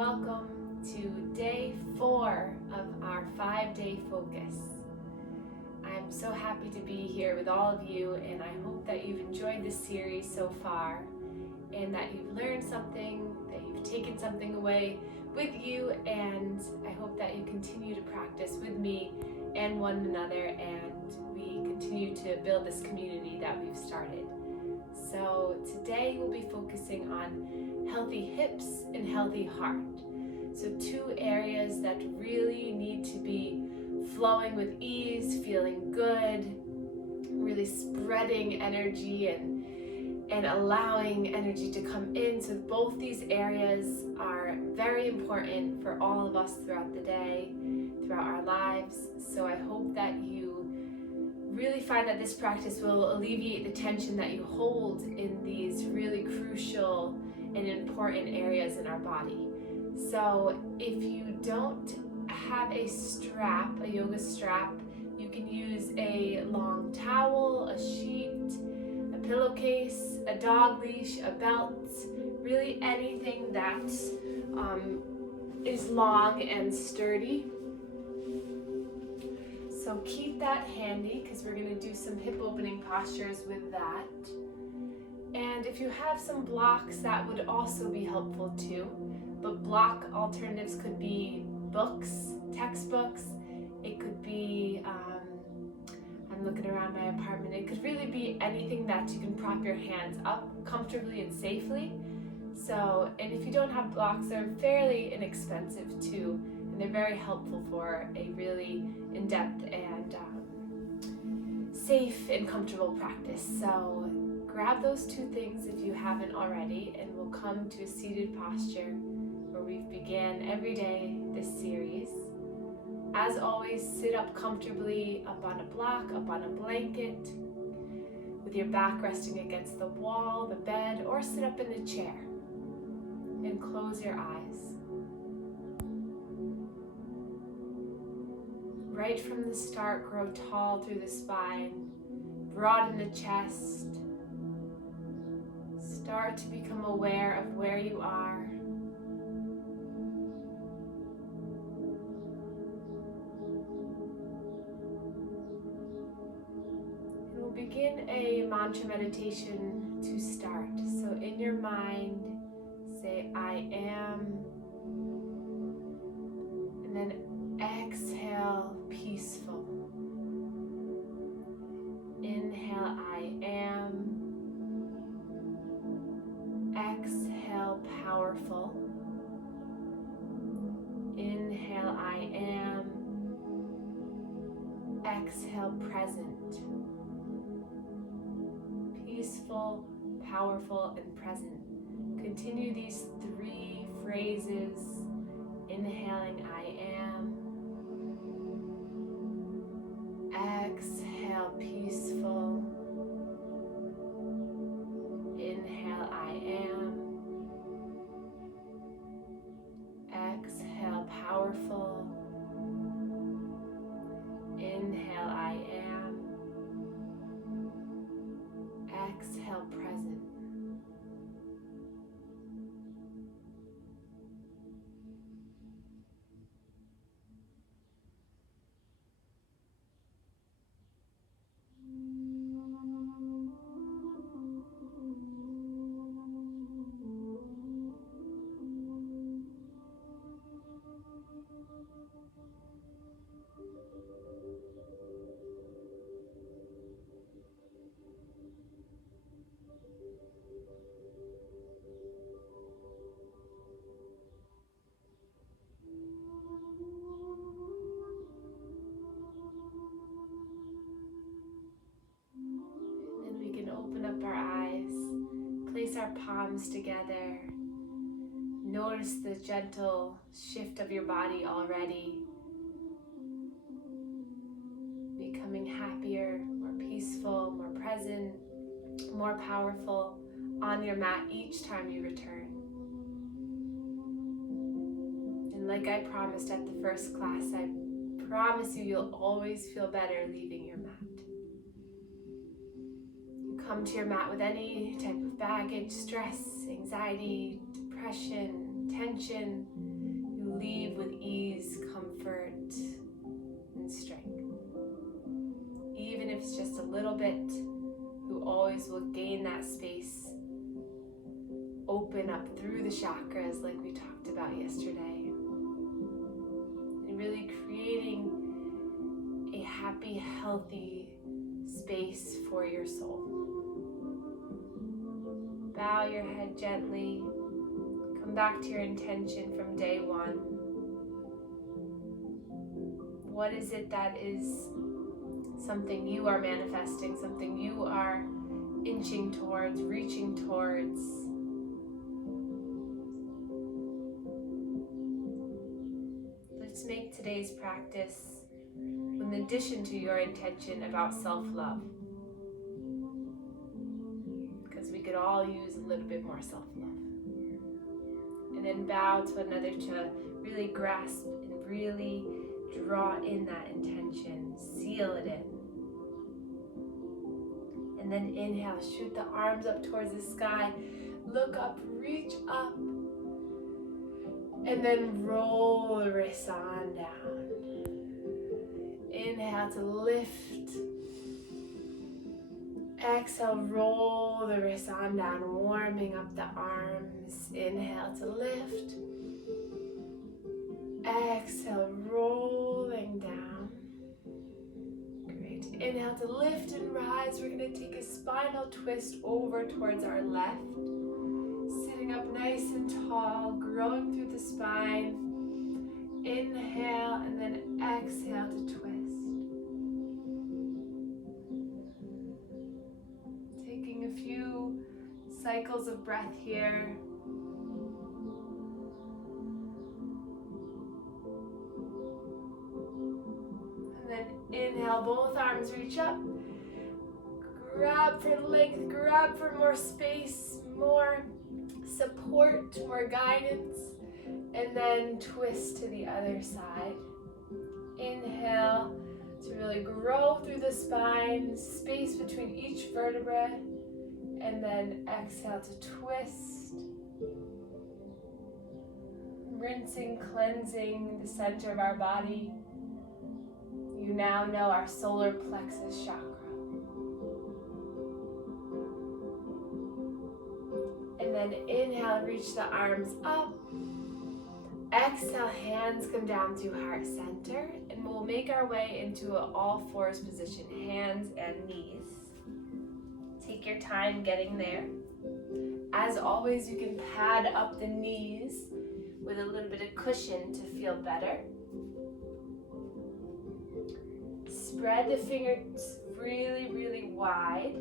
welcome to day 4 of our 5-day focus. I'm so happy to be here with all of you, and I hope that you've enjoyed this series so far and that you've learned something, that you've taken something away with you, and I hope that you continue to practice with me and one another, and we continue to build this community that we've started. So today we'll be focusing on healthy hips and healthy heart. So 2 areas that really need to be flowing with ease, feeling good, really spreading energy and allowing energy to come in. So both these areas are very important for all of us throughout the day, throughout our lives. So I hope that you really find that this practice will alleviate the tension that you hold in these really crucial and important areas in our body. So if you don't have a strap, a yoga strap, you can use a long towel, a sheet, a pillowcase, a dog leash, a belt, really anything that is long and sturdy. So keep that handy because we're going to do some hip opening postures with that. And if you have some blocks, that would also be helpful too. But block alternatives could be books, textbooks. It could be, I'm looking around my apartment, it could really be anything that you can prop your hands up comfortably and safely. So, and if you don't have blocks, they're fairly inexpensive too. They're very helpful for a really in-depth and safe and comfortable practice. So grab those 2 things if you haven't already, and we'll come to a seated posture where we've began every day this series. As always, sit up comfortably up on a block, up on a blanket, with your back resting against the wall, the bed, or sit up in a chair and close your eyes. Right from the start, grow tall through the spine, broaden the chest. Start to become aware of where you are. And we'll begin a mantra meditation to start. So in your mind, say, I am, and then exhale, peaceful. Inhale, I am. Exhale, powerful. Inhale, I am. Exhale, present. Peaceful, powerful, and present. Continue these 3 phrases. Inhaling, I am. Exhale, peaceful. Inhale, I am. Exhale, powerful. Inhale, I am. Exhale, present. Open up our eyes, place our palms together. Notice the gentle shift of your body already, becoming happier, more peaceful, more present, more powerful on your mat each time you return. And like I promised at the first class, I promise you'll always feel better leaving your mat. Come to your mat with any type of baggage, stress, anxiety, depression, tension. leave with ease, comfort, and strength. Even if it's just a little bit, you always will gain that space. Open up through the chakras like we talked about yesterday. And really creating a happy, healthy space for your soul. Bow your head gently. Come back to your intention from day one. What is it that is something you are manifesting, something you are inching towards, reaching towards? Let's make today's practice, in addition to your intention, about self-love. Because we could all use a little bit more self-love. And then bow to another to really grasp and really draw in that intention, seal it in. And then inhale, shoot the arms up towards the sky, look up, reach up, and then roll the wrists on down. Inhale to lift. Exhale, roll the wrists on down, warming up the arms. Inhale to lift. Exhale, rolling down. Great. Inhale to lift and rise. We're going to take a spinal twist over towards our left. Sitting up nice and tall, growing through the spine. Inhale and then exhale to twist. Taking a few cycles of breath here. And then inhale, both arms reach up. Grab for length, grab for more space, more support, more guidance. And then twist to the other side. Inhale to really grow through the spine, space between each vertebra. And then exhale to twist. Rinsing, cleansing the center of our body. You now know our solar plexus chakra. And then inhale, reach the arms up. Exhale, hands come down to heart center, and we'll make our way into an all fours position, hands and knees. Take your time getting there. As always, you can pad up the knees with a little bit of cushion to feel better. Spread the fingers really, really wide.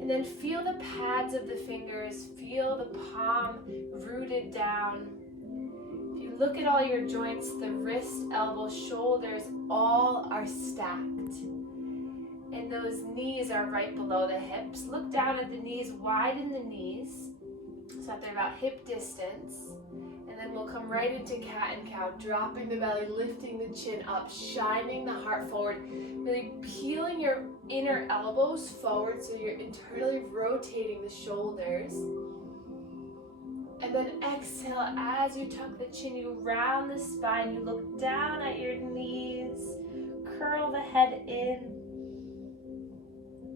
And then feel the pads of the fingers, feel the palm rooted down. If you look at all your joints, the wrist, elbow, shoulders, all are stacked. And those knees are right below the hips. Look down at the knees, widen the knees so that they're about hip distance. And then we'll come right into cat and cow, dropping the belly, lifting the chin up, shining the heart forward, really peeling your inner elbows forward so you're internally rotating the shoulders. And then exhale, as you tuck the chin, you round the spine, you look down at your knees, curl the head in,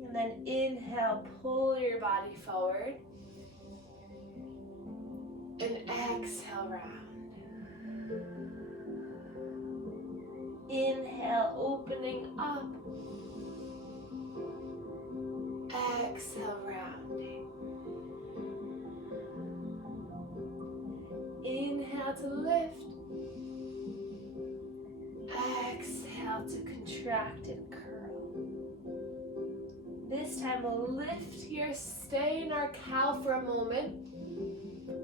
and then inhale, pull your body forward. And exhale, round. Inhale, opening up. Exhale, rounding. Inhale to lift. Exhale to contract and curl. This time we'll lift here, stay in our cow for a moment.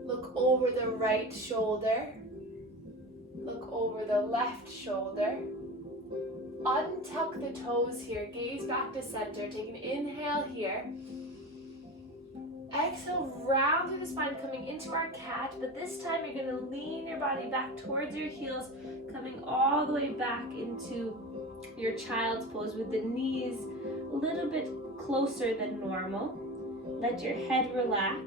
Look over the right shoulder. Look over the left shoulder. Untuck the toes here. Gaze back to center. Take an inhale here. Exhale, round through the spine, coming into our cat. But this time you're going to lean your body back towards your heels, coming all the way back into your child's pose with the knees a little bit closer than normal. Let your head relax.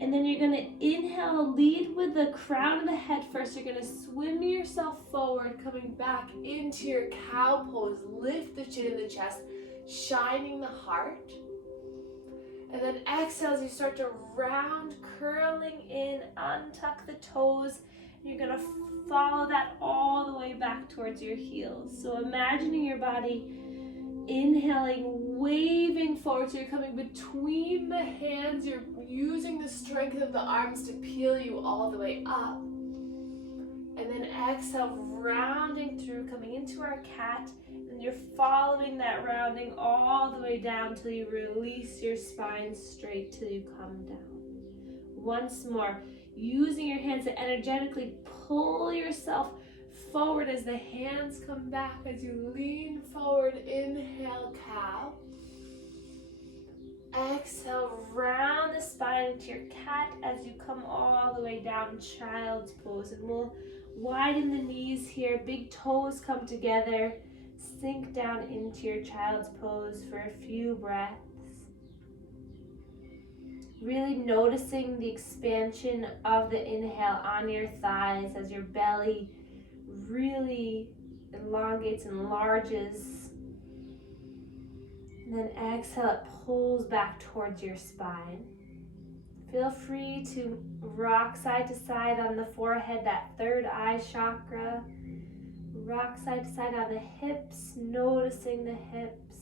And then you're gonna inhale, lead with the crown of the head first. You're gonna swim yourself forward, coming back into your cow pose. Lift the chin and the chest, shining the heart. And then exhale as you start to round, curling in, untuck the toes. You're gonna follow that all the way back towards your heels. So imagining your body inhaling, waving forward, so you're coming between the hands, you're using the strength of the arms to peel you all the way up. And then exhale, rounding through, coming into our cat, and you're following that rounding all the way down till you release your spine straight till you come down. Once more, using your hands to energetically pull yourself forward as the hands come back, as you lean forward. Inhale, cow. Exhale, round the spine into your cat as you come all the way down, child's pose. And we'll widen the knees here, big toes come together, sink down into your child's pose for a few breaths. Really noticing the expansion of the inhale on your thighs as your belly really elongates and enlarges. And then exhale, it pulls back towards your spine. Feel free to rock side to side on the forehead, that third eye chakra. Rock side to side on the hips, noticing the hips.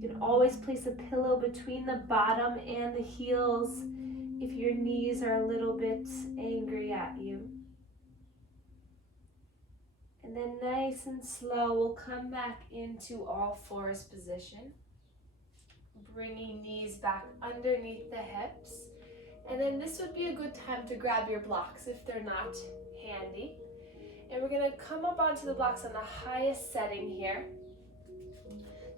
You can always place a pillow between the bottom and the heels if your knees are a little bit angry at you. And then nice and slow, we'll come back into all fours position. Bringing knees back underneath the hips. And then this would be a good time to grab your blocks if they're not handy. And we're gonna come up onto the blocks on the highest setting here.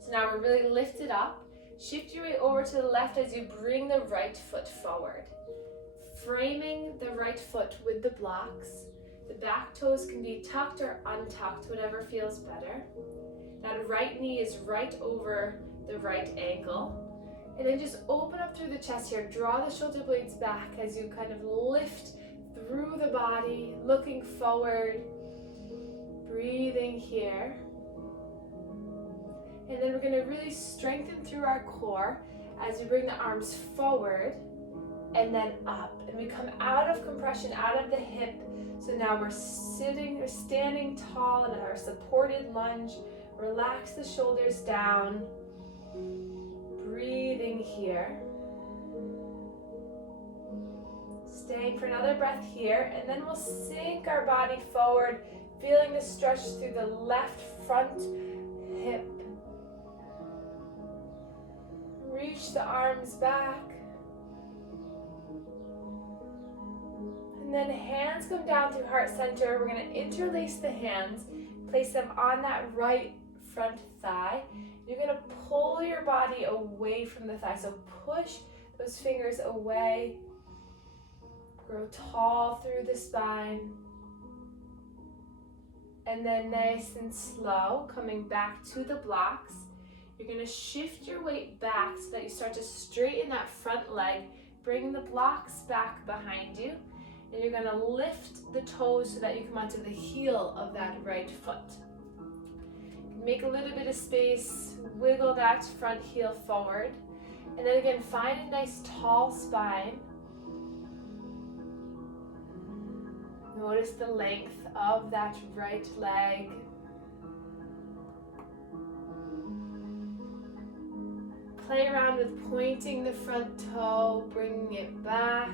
So now we're really lifted up. Shift your way over to the left as you bring the right foot forward. Framing the right foot with the blocks. The back toes can be tucked or untucked, whatever feels better. That right knee is right over the right ankle. And then just open up through the chest here. Draw the shoulder blades back as you kind of lift through the body, looking forward, breathing here. And then we're going to really strengthen through our core as we bring the arms forward and then up. And we come out of compression, out of the hip. So now we're sitting or standing tall in our supported lunge. Relax the shoulders down. Breathing here. Staying for another breath here. And then we'll sink our body forward, feeling the stretch through the left front hip. Reach the arms back. And then hands come down through heart center. We're going to interlace the hands, place them on that right front thigh. You're going to pull your body away from the thigh. So push those fingers away. Grow tall through the spine. And then nice and slow, coming back to the blocks. You're going to shift your weight back so that you start to straighten that front leg. Bring the blocks back behind you. And you're going to lift the toes so that you come onto the heel of that right foot. Make a little bit of space, wiggle that front heel forward. And then again, find a nice tall spine. Notice the length of that right leg. Play around with pointing the front toe, bringing it back.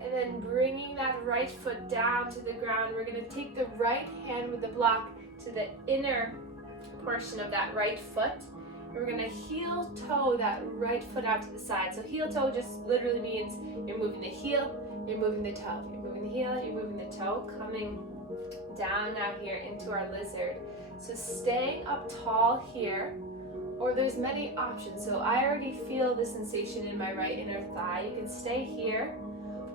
And then bringing that right foot down to the ground, we're going to take the right hand with the block to the inner portion of that right foot. We're going to heel toe that right foot out to the side. So heel toe just literally means you're moving the heel, you're moving the toe. You're moving the heel, you're moving the toe, coming down now here into our lizard. So staying up tall here, or there's many options. So I already feel the sensation in my right inner thigh. You can stay here,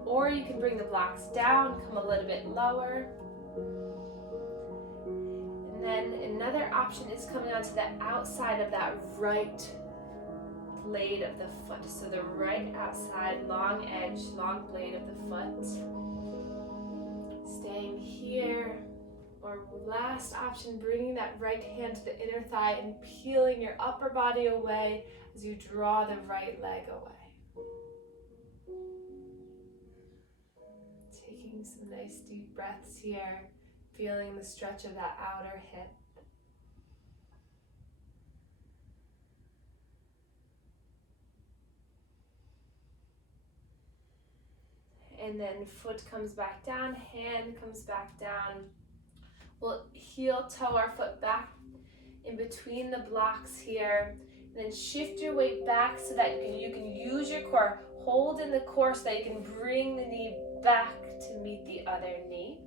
or you can bring the blocks down, come a little bit lower. And then another option is coming onto the outside of that right blade of the foot. So the right outside, long edge, long blade of the foot. Staying here. Or last option, bringing that right hand to the inner thigh and peeling your upper body away as you draw the right leg away. Taking some nice deep breaths here, feeling the stretch of that outer hip. And then foot comes back down, hand comes back down. We'll heel toe our foot back in between the blocks here. And then shift your weight back so that you can use your core. Hold in the core so that you can bring the knee back to meet the other knee.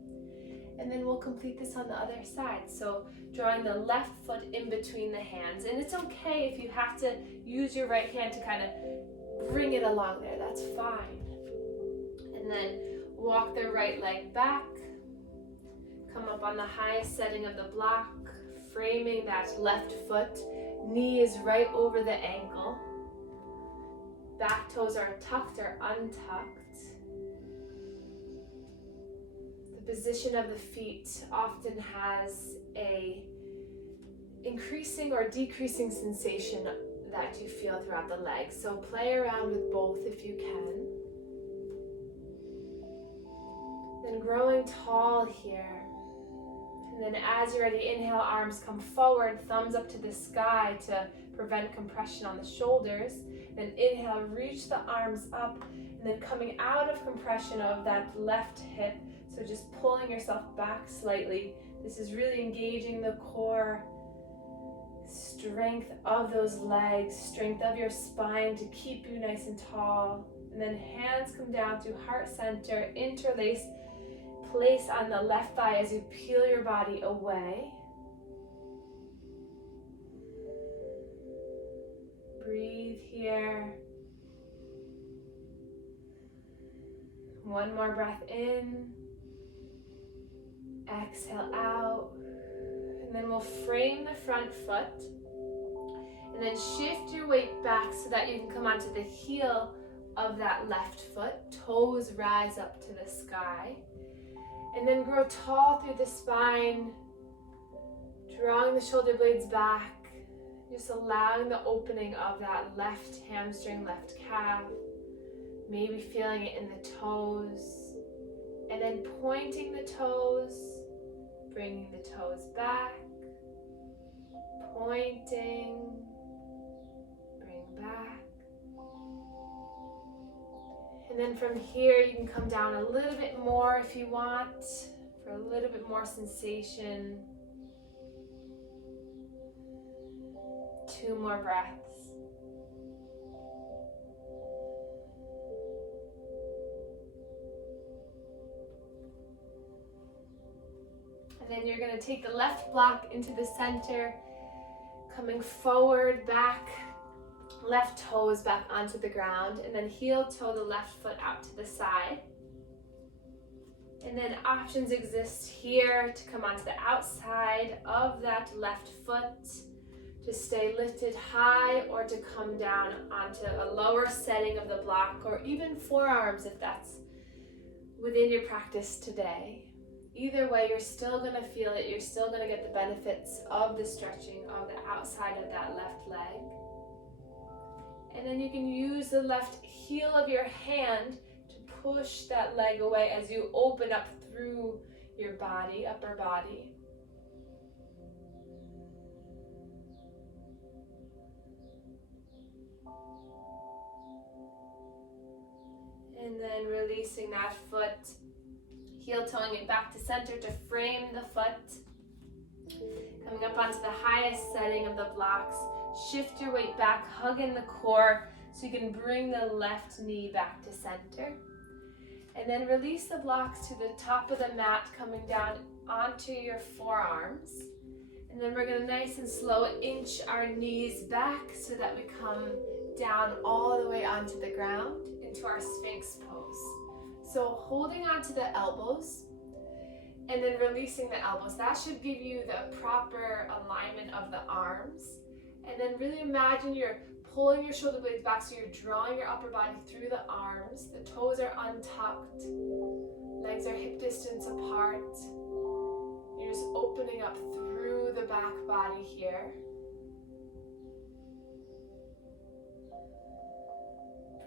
And then we'll complete this on the other side. So drawing the left foot in between the hands. And it's okay if you have to use your right hand to kind of bring it along there. That's fine. And then walk the right leg back. Come up on the highest setting of the block, framing that left foot. Knee is right over the ankle. Back toes are tucked or untucked. The position of the feet often has a increasing or decreasing sensation that you feel throughout the legs. So play around with both if you can. Then growing tall here. And then as you're ready, inhale, arms come forward, thumbs up to the sky to prevent compression on the shoulders. Then inhale, reach the arms up, and then coming out of compression of that left hip. So just pulling yourself back slightly. This is really engaging the core, strength of those legs, strength of your spine to keep you nice and tall. And then hands come down to heart center, interlace. Place on the left thigh as you peel your body away. Breathe here. One more breath in. Exhale out. And then we'll frame the front foot. And then shift your weight back so that you can come onto the heel of that left foot. Toes rise up to the sky. And then grow tall through the spine, drawing the shoulder blades back, just allowing the opening of that left hamstring, left calf, maybe feeling it in the toes, and then pointing the toes, bringing the toes back, pointing, bring back. And then from here, you can come down a little bit more if you want, for a little bit more sensation. 2 more breaths. And then you're going to take the left block into the center, coming forward, back. Left toes back onto the ground, and then heel toe the left foot out to the side. And then options exist here to come onto the outside of that left foot, to stay lifted high, or to come down onto a lower setting of the block, or even forearms if that's within your practice today. Either way, you're still going to feel it. You're still going to get the benefits of the stretching of the outside of that left leg. And then you can use the left heel of your hand to push that leg away as you open up through your body, upper body. And then releasing that foot, heel toeing it back to center to frame the foot. Coming up onto the highest setting of the blocks. Shift your weight back, hug in the core so you can bring the left knee back to center. And then release the blocks to the top of the mat, coming down onto your forearms. And And then we're going to nice and slow inch our knees back so that we come down all the way onto the ground into our Sphinx pose. So holding onto the elbows and then releasing the elbows. That should give you the proper alignment of the arms. And then really imagine you're pulling your shoulder blades back, so you're drawing your upper body through the arms. The toes are untucked. Legs are hip distance apart. You're just opening up through the back body here.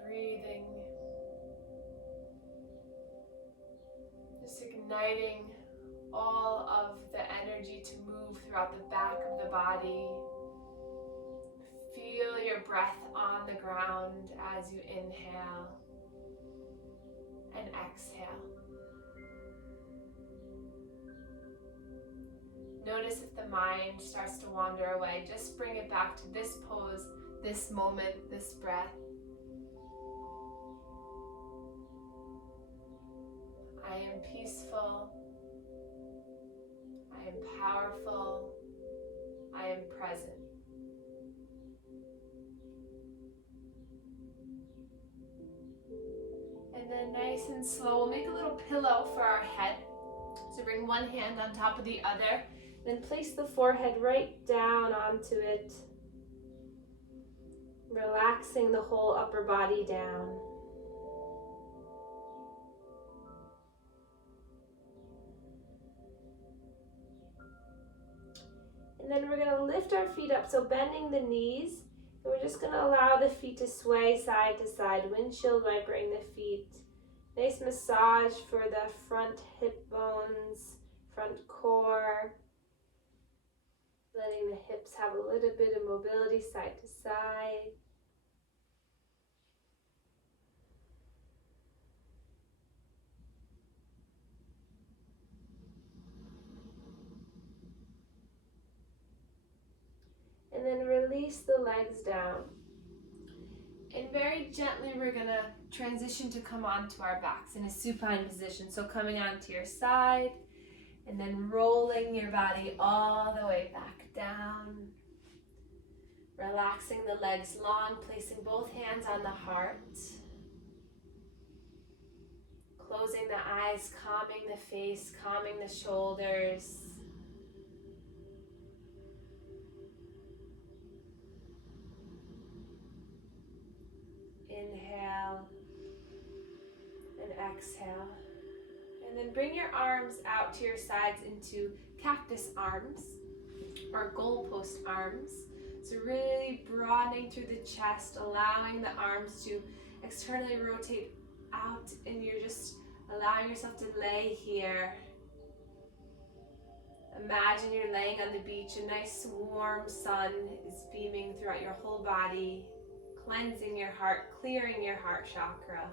Breathing. Just igniting all of the energy to move throughout the back of the body. Feel your breath on the ground as you inhale and exhale. Notice if the mind starts to wander away. Just bring it back to this pose, this moment, this breath. I am peaceful. I am powerful. I am present. And then nice and slow, we'll make a little pillow for our head. So bring one hand on top of the other, then place the forehead right down onto it, relaxing the whole upper body down. And then we're going to lift our feet up, so bending the knees. And we're just going to allow the feet to sway side to side, windshield wipering the feet. Nice massage for the front hip bones, front core. Letting the hips have a little bit of mobility side to side. And then release the legs down. And very gently we're going to transition to come onto our backs in a supine position. So coming onto your side and then rolling your body all the way back down. Relaxing the legs long, placing both hands on the heart. Closing the eyes, calming the face, calming the shoulders. Inhale and exhale. And then bring your arms out to your sides into cactus arms or goalpost arms. So really broadening through the chest, allowing the arms to externally rotate out, and you're just allowing yourself to lay here. Imagine you're laying on the beach, a nice warm sun is beaming throughout your whole body, cleansing your heart, clearing your heart chakra.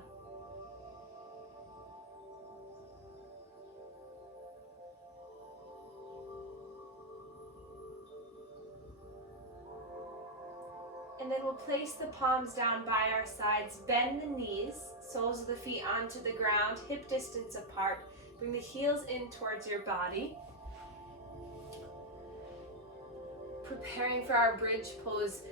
And then we'll place the palms down by our sides, bend the knees, soles of the feet onto the ground, hip distance apart. Bring the heels in towards your body. Preparing for our bridge pose,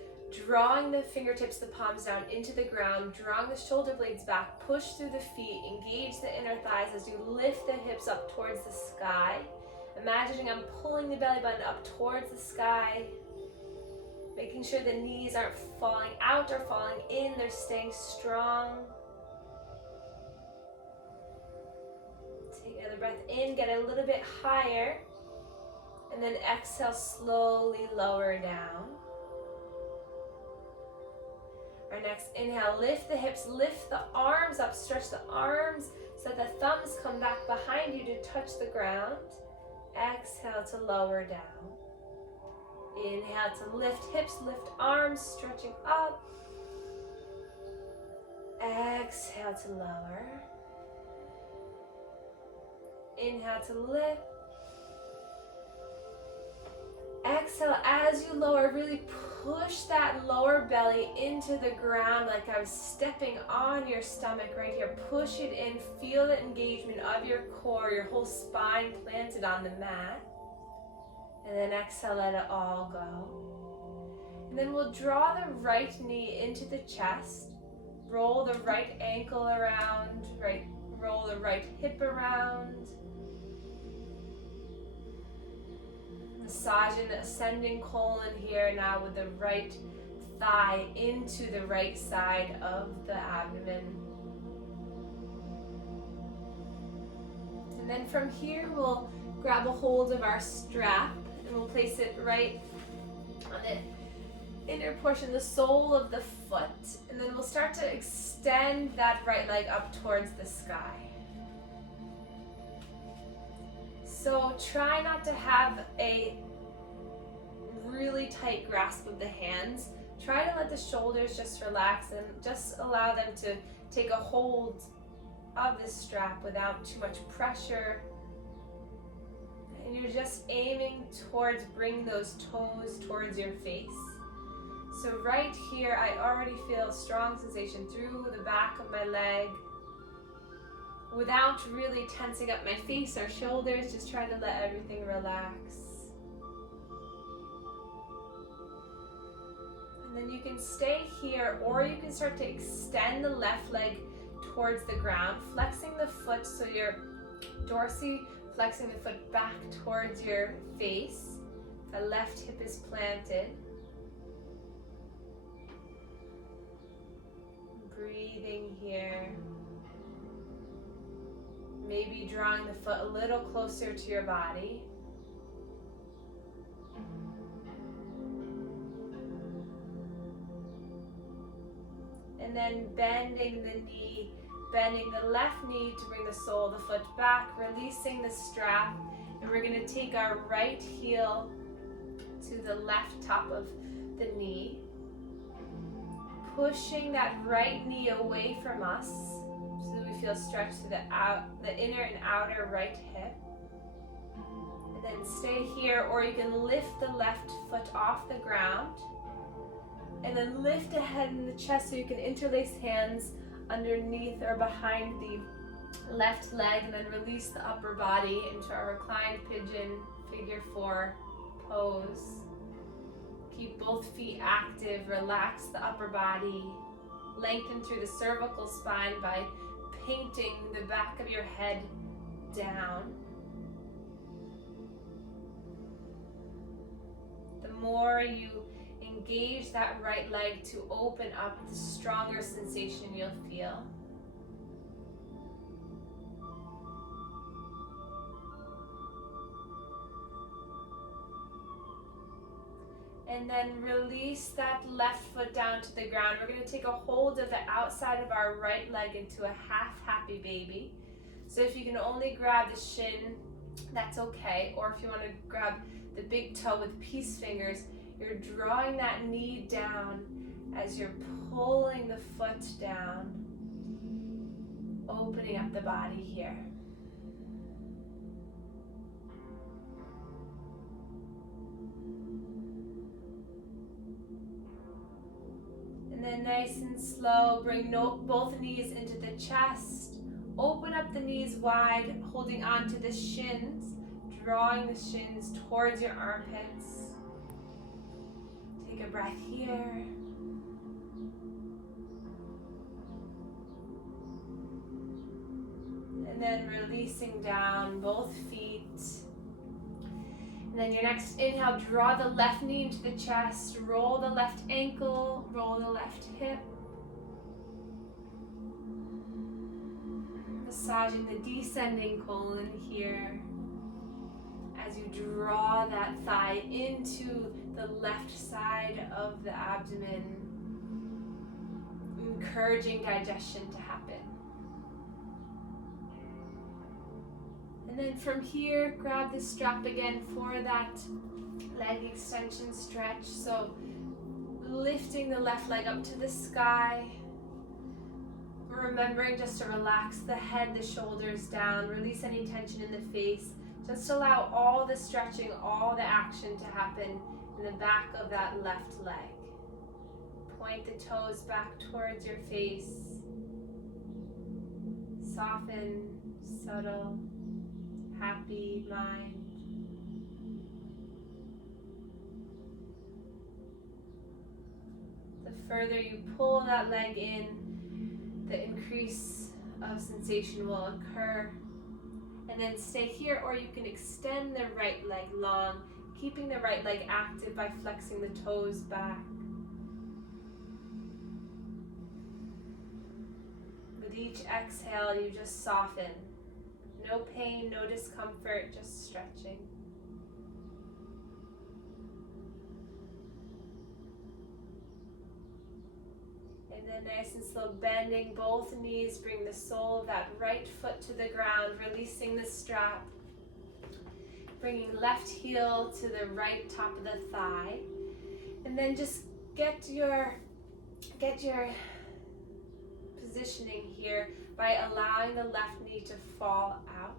drawing the fingertips, the palms down into the ground, drawing the shoulder blades back, push through the feet, engage the inner thighs as you lift the hips up towards the sky. Imagining I'm pulling the belly button up towards the sky, making sure the knees aren't falling out or falling in, they're staying strong. Take another breath in, get a little bit higher, and then exhale, slowly lower down. Our next inhale, lift the hips, lift the arms up, stretch the arms so the thumbs come back behind you to touch the ground. Exhale to lower down. Inhale to lift hips, lift arms, stretching up. Exhale to lower. Inhale to lift. Exhale as you lower, really push that lower belly into the ground like I'm stepping on your stomach right here. Push it in, feel the engagement of your core, your whole spine planted on the mat. And then exhale, let it all go. And then we'll draw the right knee into the chest. Roll the right ankle around, roll the right hip around. Massaging the ascending colon here now with the right thigh into the right side of the abdomen. And then from here, we'll grab a hold of our strap and we'll place it right on the inner portion, the sole of the foot. And then we'll start to extend that right leg up towards the sky. So try not to have a really tight grasp of the hands. Try to let the shoulders just relax and just allow them to take a hold of this strap without too much pressure. And you're just aiming towards bringing those toes towards your face. So right here, I already feel a strong sensation through the back of my leg. Without really tensing up my face or shoulders, just try to let everything relax. And then you can stay here, or you can start to extend the left leg towards the ground, flexing the foot so you're dorsally flexing the foot back towards your face. The left hip is planted. Breathing here. Maybe drawing the foot a little closer to your body. And then bending the knee, bending the left knee to bring the sole of the foot back, releasing the strap. And we're going to take our right heel to the left top of the knee, pushing that right knee away from us so that we feel stretched to the inner and outer right hip. And then stay here, or you can lift the left foot off the ground. And then lift the head and the chest so you can interlace hands underneath or behind the left leg, and then release the upper body into our reclined pigeon figure 4 pose. Keep both feet active, relax the upper body, lengthen through the cervical spine by painting the back of your head down. The more you engage that right leg to open up, the stronger sensation you'll feel. And then release that left foot down to the ground. We're going to take a hold of the outside of our right leg into a half happy baby. So if you can only grab the shin, that's okay. Or if you want to grab the big toe with peace fingers, you're drawing that knee down as you're pulling the foot down, opening up the body here. And then nice and slow, bring both knees into the chest. Open up the knees wide, holding on to the shins, drawing the shins towards your armpits. Take a breath here. And then releasing down both feet. And then your next inhale, draw the left knee into the chest, roll the left ankle, roll the left hip. Massaging the descending colon here as you draw that thigh into the left side of the abdomen, encouraging digestion to happen. And then from here, grab the strap again for that leg extension stretch. So lifting the left leg up to the sky, remembering just to relax the head, the shoulders down, release any tension in the face. Just allow all the stretching, all the action to happen in the back of that left leg. Point the toes back towards your face. Soften, subtle, happy mind. The further you pull that leg in, the increase of sensation will occur. And then stay here, or you can extend the right leg long, keeping the right leg active by flexing the toes back. With each exhale, you just soften. No pain, no discomfort, just stretching. And then nice and slow, bending both knees, bring the sole of that right foot to the ground, releasing the strap. Bringing left heel to the right top of the thigh. And then just get your positioning here by allowing the left knee to fall out.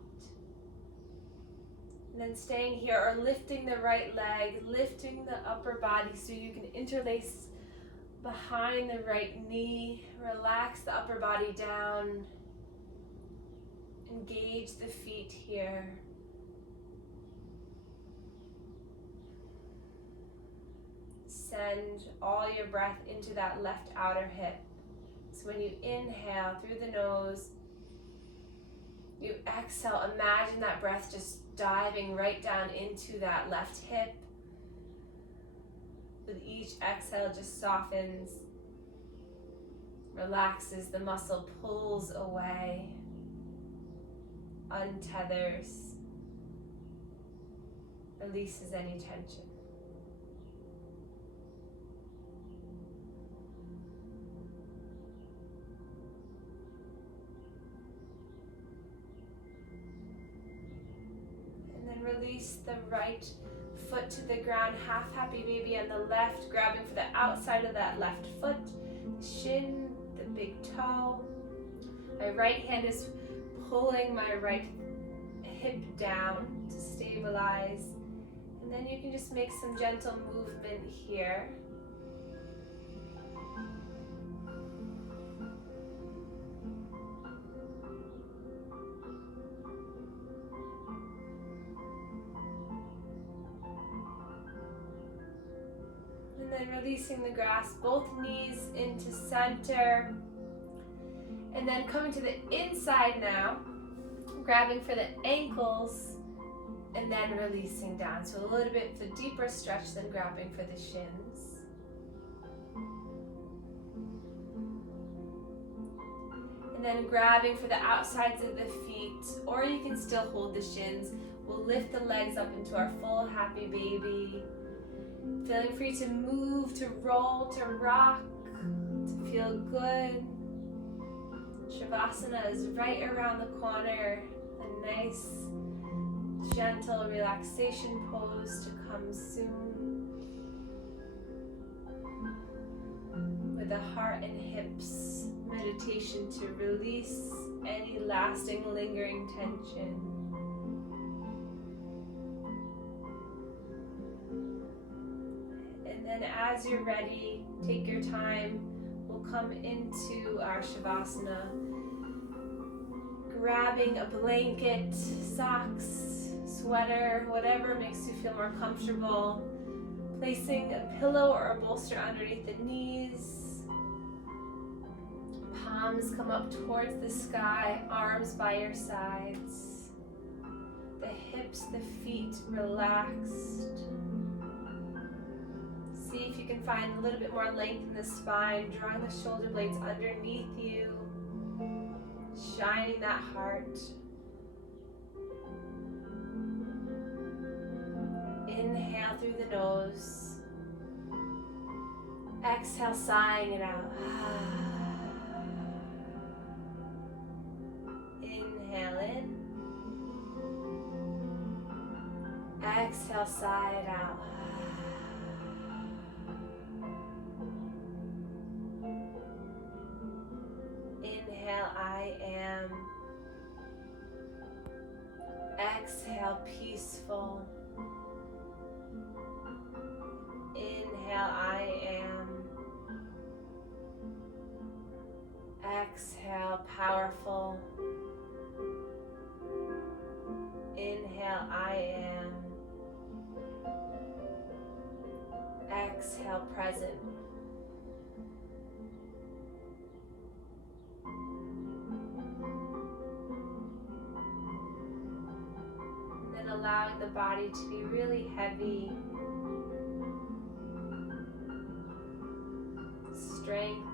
And then staying here, or lifting the right leg, lifting the upper body so you can interlace behind the right knee. Relax the upper body down. Engage the feet here. Send all your breath into that left outer hip. So when you inhale through the nose, you exhale, imagine that breath just diving right down into that left hip. With each exhale, just softens, relaxes, the muscle pulls away, untethers, releases any tension. Release the right foot to the ground, half happy baby on the left, grabbing for the outside of that left foot, the shin, the big toe. My right hand is pulling my right hip down to stabilize. And then you can just make some gentle movement here. And then releasing the grasp, both knees into center. And then coming to the inside now, grabbing for the ankles and then releasing down. So a little bit of a deeper stretch than grabbing for the shins. And then grabbing for the outsides of the feet, or you can still hold the shins. We'll lift the legs up into our full happy baby. Feeling free to move, to roll, to rock, to feel good. Shavasana is right around the corner. A nice, gentle relaxation pose to come soon. With the heart and hips meditation to release any lasting, lingering tension. And as you're ready, take your time. We'll come into our Shavasana. Grabbing a blanket, socks, sweater, whatever makes you feel more comfortable. Placing a pillow or a bolster underneath the knees. Palms come up towards the sky, arms by your sides. The hips, the feet relaxed. See if you can find a little bit more length in the spine, drawing the shoulder blades underneath you, shining that heart. Inhale through the nose. Exhale, sighing it out. Inhale in. Exhale, sigh it out. Inhale, I am. Exhale, peaceful. Inhale, I am. Exhale, powerful. Inhale, I am. Exhale, present. allowing the body to be really heavy. Strength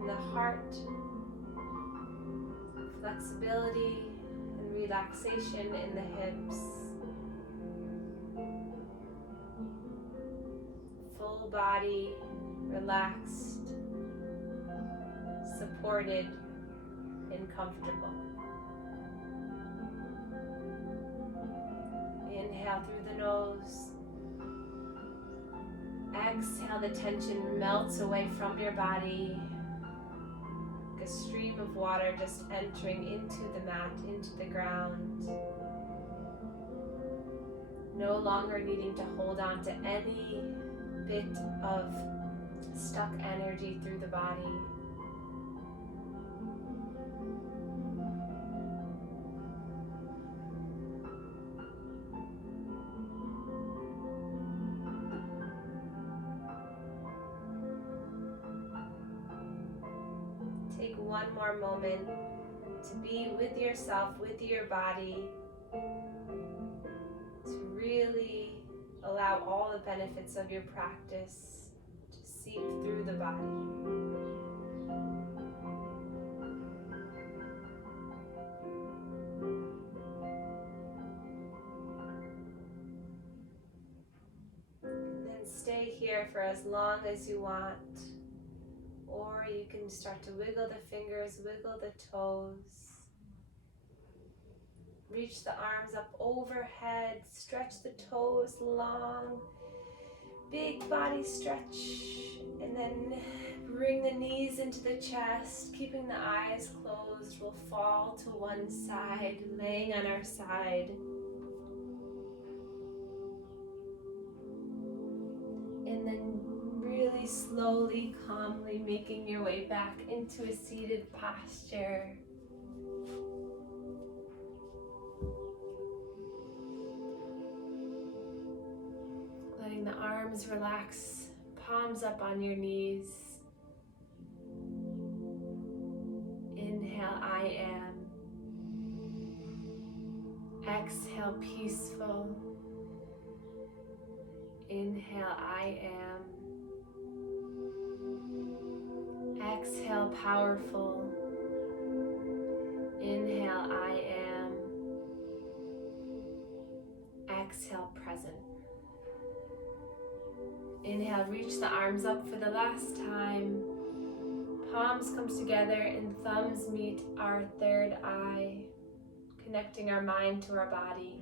in the heart, flexibility and relaxation in the hips. Full body, relaxed, supported, and comfortable. Inhale through the nose. Exhale, the tension melts away from your body. Like a stream of water just entering into the mat, into the ground. No longer needing to hold on to any bit of stuck energy through the body. Take one more moment to be with yourself, with your body, to really allow all the benefits of your practice to seep through the body. And then stay here for as long as you want. Or you can start to wiggle the fingers, wiggle the toes. Reach the arms up overhead, stretch the toes long. Big body stretch. And then bring the knees into the chest, keeping the eyes closed. We'll fall to one side, laying on our side. And then really slowly, calmly making your way back into a seated posture. Letting the arms relax, palms up on your knees. Inhale, I am. Exhale, peaceful. Inhale, I am. Exhale, powerful. Inhale, I am. Exhale, present. Inhale, reach the arms up for the last time. Palms come together and thumbs meet our third eye, connecting our mind to our body.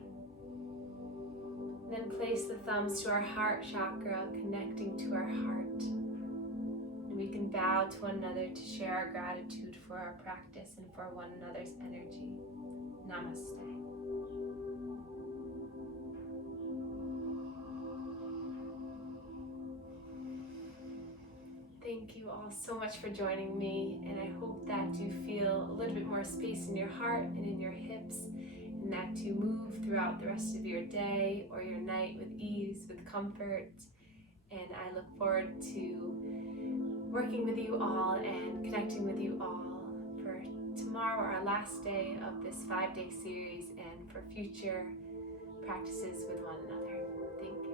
Then place the thumbs to our heart chakra, connecting to our heart. And we can bow to one another to share our gratitude for our practice and for one another's energy. Namaste. Thank you all so much for joining me, and I hope that you feel a little bit more space in your heart and in your hips, and that you move throughout the rest of your day or your night with ease, with comfort. And I look forward to working with you all and connecting with you all for tomorrow, our last day of this 5-day series, and for future practices with one another. Thank you.